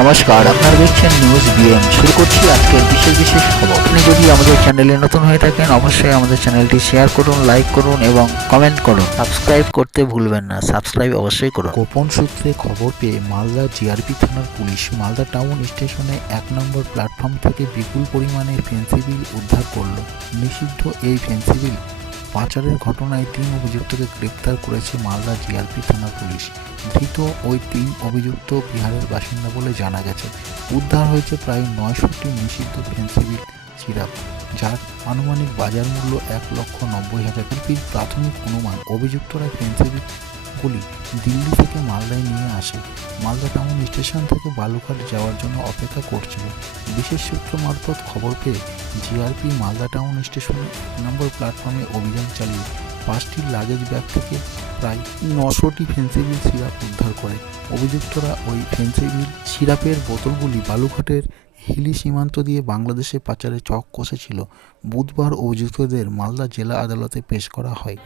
নমস্কার, আপনারা দেখছেন নিউজ বিএম শুরু করছি আজকের বিশেষ বিশেষ খবর। আপনি যদি আমাদের চ্যানেলে নতুন হয়ে থাকেন, অবশ্যই আমাদের চ্যানেলটি শেয়ার করুন লাইক করুন এবং কমেন্ট করুন। সাবস্ক্রাইব করতে ভুলবেন না সাবস্ক্রাইব অবশ্যই করুন। গোপন সূত্রে খবর পেয়ে মালদা জিআরপি থানার পুলিশ মালদা টাউন স্টেশনে এক নম্বর প্ল্যাটফর্ম থেকে বিপুল পরিমাণে ফেন্সিবিল উদ্ধার করল। নিষিদ্ধ এই ফেন্সিবিল পাচারের ঘটনায় তিন অভিযুক্তকে গ্রেপ্তার করেছে মালদা জিআরপি থানার পুলিশ। ধৃত ওই তিন অভিযুক্ত বিহারের বাসিন্দা বলে জানা গেছে। উদ্ধার হয়েছে প্রায় নয়শোটি নিষিদ্ধ ফেন্সিবিল সিরাপ, যার আনুমানিক বাজার মূল্য এক লক্ষ নব্বই হাজার রুপির প্রাথমিক অনুমান, অভিযুক্তরা ফেন্সিবিল গুলি দিল্লি থেকে মালদায় নিয়ে আসে। মালদা টাউন স্টেশন থেকে বালুঘাট যাওয়ার জন্য অপেক্ষা করছিল। বিশেষ সূত্র মারফত খবর পেয়ে জিআরপি মালদা টাউন স্টেশনে নম্বর প্ল্যাটফর্মে অভিযান চালিয়ে পাঁচটি লাগেজ ব্যাগ থেকে প্রায় নশোটি ফেন্সিবিল সিরাপ উদ্ধার করে। অভিযুক্তরা ওই ফেন্সিবিল সিরাপের বোতলগুলি বালুঘাটের হিলি সীমান্ত দিয়ে বাংলাদেশে পাচারে চক কষেছিল। বুধবার অভিযুক্তদের মালদা জেলা আদালতে পেশ করা হয়।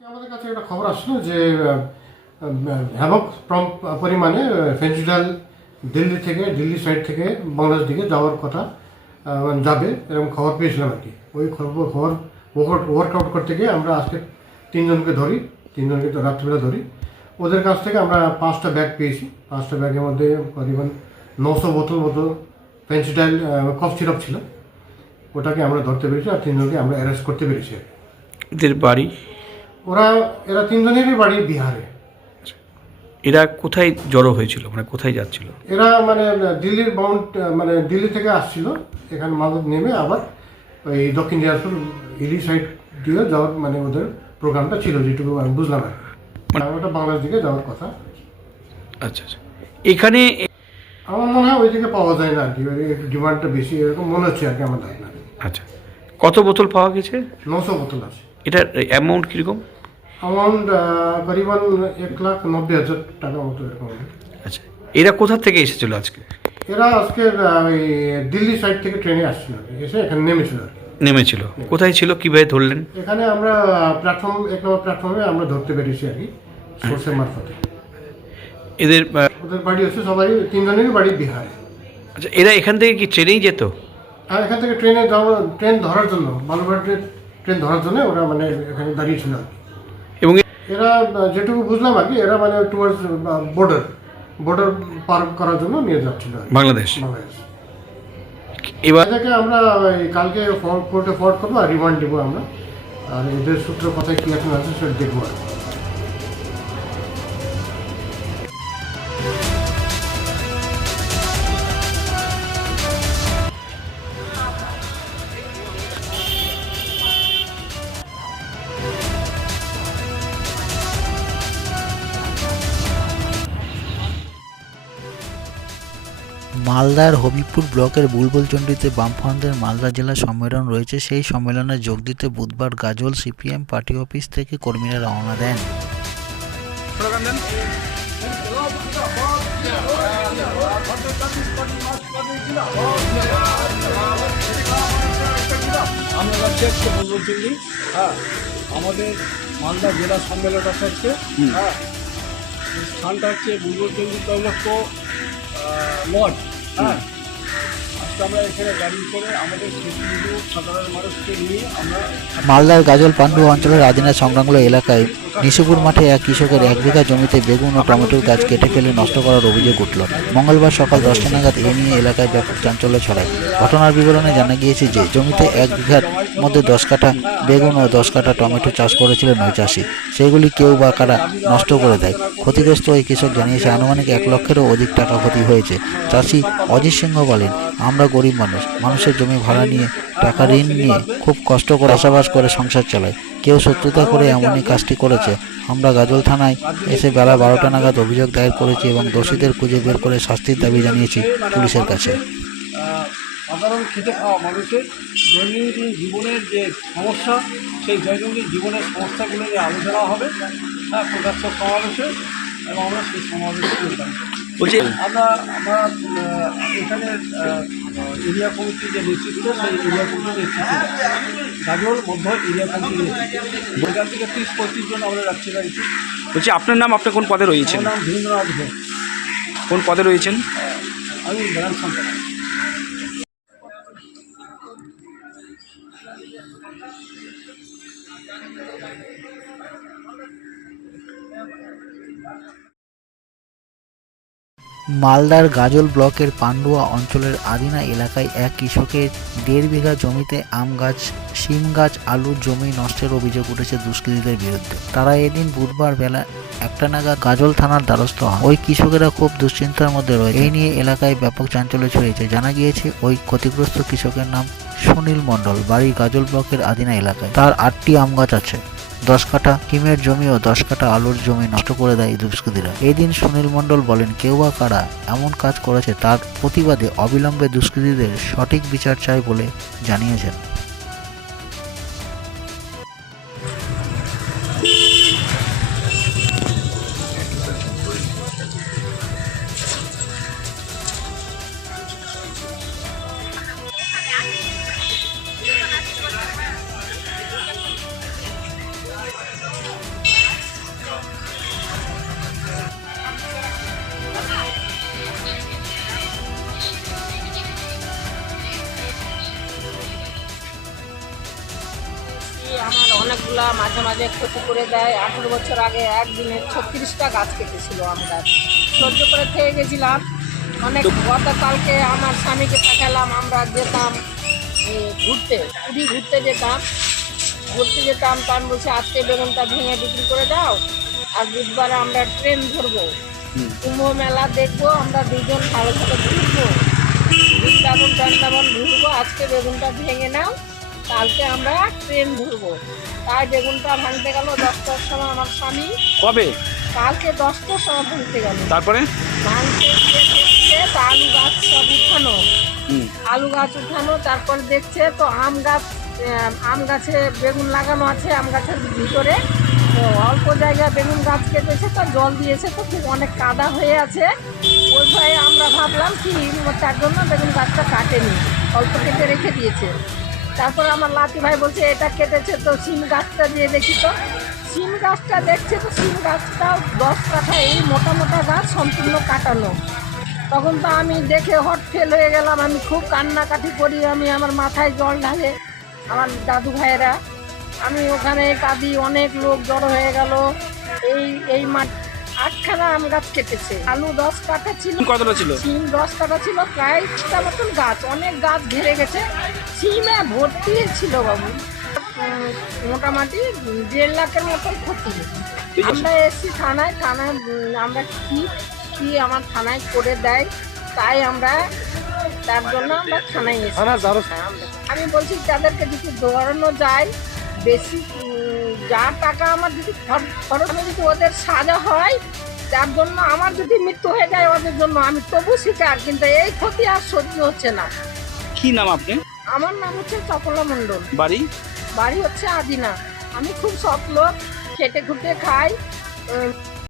আমাদের কাছে একটা খবর আসলো যে হ্যাভক পরিমাণে ফেন্সিডাল দিল্লি থেকে দিল্লি সাইড থেকে বাংলাদেশ দিকে যাওয়ার কথা মানে যাবে এরকম খবর পেয়েছিলাম আর কি। ওই খবর খবর ওয়ার্কআউট করতে গিয়ে আমরা আজকে তিনজনকে ধরি তিনজনকে তো রাত্রিবেলা ধরি। ওদের কাছ থেকে আমরা পাঁচটা ব্যাগ পেয়েছি। পাঁচটা ব্যাগের মধ্যে করিবন নশো বোতল মতো ফেন্সিডাল কফ সিরাপ ছিল। ওটাকে আমরা ধরতে পেরেছি আর তিনজনকে আমরা অ্যারেস্ট করতে পেরেছি আর কি। এদের বাড়ি? ওরা এরা তিনজনেরই বাড়ি বিহারে। এরা কোথায় জড়ো হয়েছিল? মানে কোথায় যাচ্ছিল? এরা মানে দিল্লির বাউন্ড মানে দিল্লি থেকে আসছিল। এখানে মালদ নেমে আবার ওই দক্ষিণ দিনাজপুর হিলি সাইড দিয়ে যাওয়ার মানে ওদের প্রোগ্রামটা ছিল যেটুকু আমি বুঝলাম কি। আর ওটা বাংলার দিকে যাওয়ার কথা। আচ্ছা আচ্ছা। এখানে আমার মনে হয় ওই দিকে পাওয়া যায় না আর কি। একটু ডিমান্ডটা বেশি এরকম মনে হচ্ছে আর কি আমার ধারণা। আচ্ছা। কত বোতল পাওয়া গেছে? নশো বোতল আছে। এটার অ্যামাউন্ট কীরকম? অ্যামাউন্ট করিবান এক লাখ নব্বই হাজার টাকা মতো এরকম। আচ্ছা এরা কোথা থেকে এসেছিল আজকে? এরা আজকে ওই দিল্লি সাইড থেকে ট্রেনে আসছিল এসে এখানে নেমেছিল আর কি। নেমেছিল। কোথায় ছিল? কীভাবে ধরলেন? এখানে আমরা প্ল্যাটফর্ম এক নম্বর প্ল্যাটফর্মে আমরা ধরতে পেরেছি আর কি সোর্সের মারফতে। এদের ওদের বাড়ি হচ্ছে সবাই তিনজনেরই বাড়ি বিহারে। আচ্ছা এরা এখান থেকে কি ট্রেনেই যেত? আর এখান থেকে ট্রেনে ট্রেন ধরার জন্য বালুরঘাটের ট্রেন ধরার জন্য ওরা মানে এখানে দাঁড়িয়েছিল আর কি। এরা যেটুকু বুঝলাম আর কি এরা মানে টুয়ার্ডস বর্ডার বর্ডার পার করার জন্য নিয়ে যাচ্ছিল বাংলাদেশ। বাংলাদেশ। এবার এটাকে আমরা কালকে কোর্টে ফর্ড করব আর রিমান্ড দেবো আমরা। আর এদের সূত্র কথায় কী এখন আছে সেটা দেখব আর মালদার হবিপুর ব্লকের বুলবুলচন্ডিতে বামফ্রন্টের মালদা জেলা সম্মেলন রয়েছে। সেই সম্মেলনে যোগ দিতে বুধবার গাজল সিপিএম পার্টি অফিস থেকে কর্মীরা রওনা দেন। হ্যাঁ আমাদের মালদা জেলা হচ্ছে। হ্যাঁ স্থানটা হচ্ছে বুলবুলচন্ডী তৈলক্য লজ হ্যাঁ আজকে মালদার গাজল পান্ডু অঞ্চলের আদিনা সংলগ্ন এলাকায় নিশুপুর মাঠে এক কৃষকের এক বিঘা জমিতে বেগুন ও টমেটোর গাছ কেটে ফেলে নষ্ট করার অভিযোগ উঠল। মঙ্গলবার সকাল দশটা নাগাদ এ নিয়ে এলাকায় ব্যাপক চাঞ্চল্য ছড়ায়। ঘটনার বিবরণে জানা গিয়েছে যে, জমিতে এক বিঘার মধ্যে দশ কাঠা বেগুন ও দশ কাঠা টমেটো চাষ করেছিলেন ওই চাষি। সেগুলি কেউ বা কারা নষ্ট করে দেয়। ক্ষতিগ্রস্ত ওই কৃষক জানিয়েছে, আনুমানিক এক লক্ষেরও অধিক টাকা ক্ষতি হয়েছে। চাষি অজিত সিংহ বলেন, আমরা গরিব মানুষ। মানুষের জমি ভাড়া নিয়ে, টাকা ঋণ নিয়ে খুব কষ্ট করে চাষাবাস করে সংসার চালায়। কেউ শত্রুতা করে এমনই কাজটি করেছে। আমরা গাজল থানায় এসে বেলা বারোটা নাগাদ অভিযোগ দায়ের করেছি এবং দোষীদের খুঁজে বের করে শাস্তির দাবি জানিয়েছি পুলিশের কাছে। সাধারণ খেটে খাওয়া মানুষের দৈনন্দিন জীবনের যে সমস্যা, সেই দৈনন্দিন জীবনের সমস্যাগুলো নিয়ে আলোচনা হবে। হ্যাঁ প্রকাশ্য সমাবেশে এবং আমরা সেই সমাবেশে যোগদান বলছি আমরা আমরা এখানে এরিয়া কমিটির যে নেতৃত্ব সেই এরিয়া কমিটির নেতৃত্ব। গাজল মধ্য এরিয়া কমিটির নেতৃত্ব। এখান থেকে তিরিশ পঁয়ত্রিশ জন আমরা রাখছি রয়েছি বলছি আপনার নাম আপনি কোন পদে রয়েছেন? নাম ধীরেন্দ্রনাথ ঘোষ। কোন পদে রয়েছেন? আমি গ্রাম সম্পাদক মালদার গাজল ব্লকের পান্ডুয়া অঞ্চলের আদিনা এলাকায় এক কৃষকের দেড় বিঘা জমিতে আম গাছ, শিম গাছ আলুর জমি নষ্টের অভিযোগ উঠেছে দুষ্কৃতীদের বিরুদ্ধে। তারা এদিন বুধবার বেলা একটা নাগাদ গাজল থানার দ্বারস্থ হয় ওই কৃষকেরা খুব দুশ্চিন্তার মধ্যে রয়েছে। এই নিয়ে এলাকায় ব্যাপক চাঞ্চল্য ছড়িয়েছে। জানা গিয়েছে, ওই ক্ষতিগ্রস্ত কৃষকের নাম সুনীল মণ্ডল। বাড়ি গাজল ব্লকের আদিনা এলাকায়। তার আটটি আম গাছ আছে। দশ কাঠা কিমের জমি ও দশ কাঠা আলুর জমি নষ্ট করে দেয় এই দিন সুনীল মণ্ডল বলেন, কেউ বা কারা এমন কাজ করেছে তার প্রতিবাদে অবিলম্বে দুষ্কৃতীদের সঠিক বিচার চাই বলে জানিয়েছেন। আমার অনেকগুলা মাঝে মাঝে ক্ষতি করে দেয়। আঠেরো বছর আগে একদিনে ছত্রিশটা গাছ কেটেছিল আম গাছ সহ্য করে খেয়ে গেছিলাম। অনেক গতকালকে আমার স্বামীকে পাঠালাম আমরা যেতাম ঘুরতে পুরী ঘুরতে যেতাম। ঘুরতে যেতাম তার বলছে আজকে বেগুনটা ভেঙে বিক্রি করে দাও আর বুধবারে আমরা ট্রেন ধরবো। কুম্ভ মেলা দেখব আমরা দুজন ভালো ভালো ঘুরবো। বৃন্দাবন বৃন্দাবন ঘুরবো আজকে বেগুনটা ভেঙে নাও কালকে আমরা ট্রেন ধরবো। তাই বেগুনটা ভাঙতে গেল দশটার সময় আমার স্বামী। কবে? কালকে দশটার সময় ভাঙতে গেল। তারপরে? ভাঙতে আলু গাছ সব উঠানো। আলু গাছ উঠানো তারপর দেখছে তো আম গাছ আম গাছে বেগুন লাগানো আছে আম গাছের ভিতরে। তো অল্প জায়গায় বেগুন গাছ কেটেছে তো জল দিয়েছে তো খুব অনেক কাদা হয়ে আছে। ওই ভয়ে আমরা ভাবলাম কি তার জন্য বেগুন গাছটা কাটেনি অল্প কেটে রেখে দিয়েছে। তারপর আমার লাতি ভাই বলছে, এটা কেটেছে তো সিম গাছটা দিয়ে দেখি তো। সিম গাছটা দেখছে তো সিম গাছটাও দশ কাঠা এই মোটা মোটা গাছ সম্পূর্ণ কাটানো। তখন তো আমি দেখে হট ফেল হয়ে গেলাম, আমি খুব কান্নাকাটি করি, আমি আমার মাথায় জল ঢালে আমার দাদু ভাইয়েরা। আমি ওখানে কাঁদি, অনেক লোক জড়ো হয়ে গেল। এই এই মাঠ আটখানা আম গাছ কেটেছে। আলু দশ কাঠা ছিল। কতটা ছিল? সিম দশ টাকা ছিল প্রায় তা মতন গাছ অনেক গাছ ঘিরে গেছে। সিমে ভর্তি ছিল বাবু। মোটামুটি দেড় লাখের মতন ক্ষতি। আমরা এসছি থানায় থানায় আমরা কি কি আমার থানায় করে দেয় তাই আমরা তার জন্য আমরা থানায় এসেছি। আমি বলছি তাদেরকে যদি দৌড়ানো যায় বেশি যা টাকা আমার যদি খর- খরচ হয়ে যদি ওদের সাজা হয় যার জন্য আমার যদি মৃত্যু হয়ে যায় ওদের জন্য আমি তবু শিকার কিন্তু এই ক্ষতি আর সহ্য হচ্ছে না। কি নাম আপনি আমার নাম হচ্ছে চপলা মণ্ডল। বাড়ি? বাড়ি হচ্ছে আদিনা। আমি খুব সৎ লোক খেটে খুটে খাই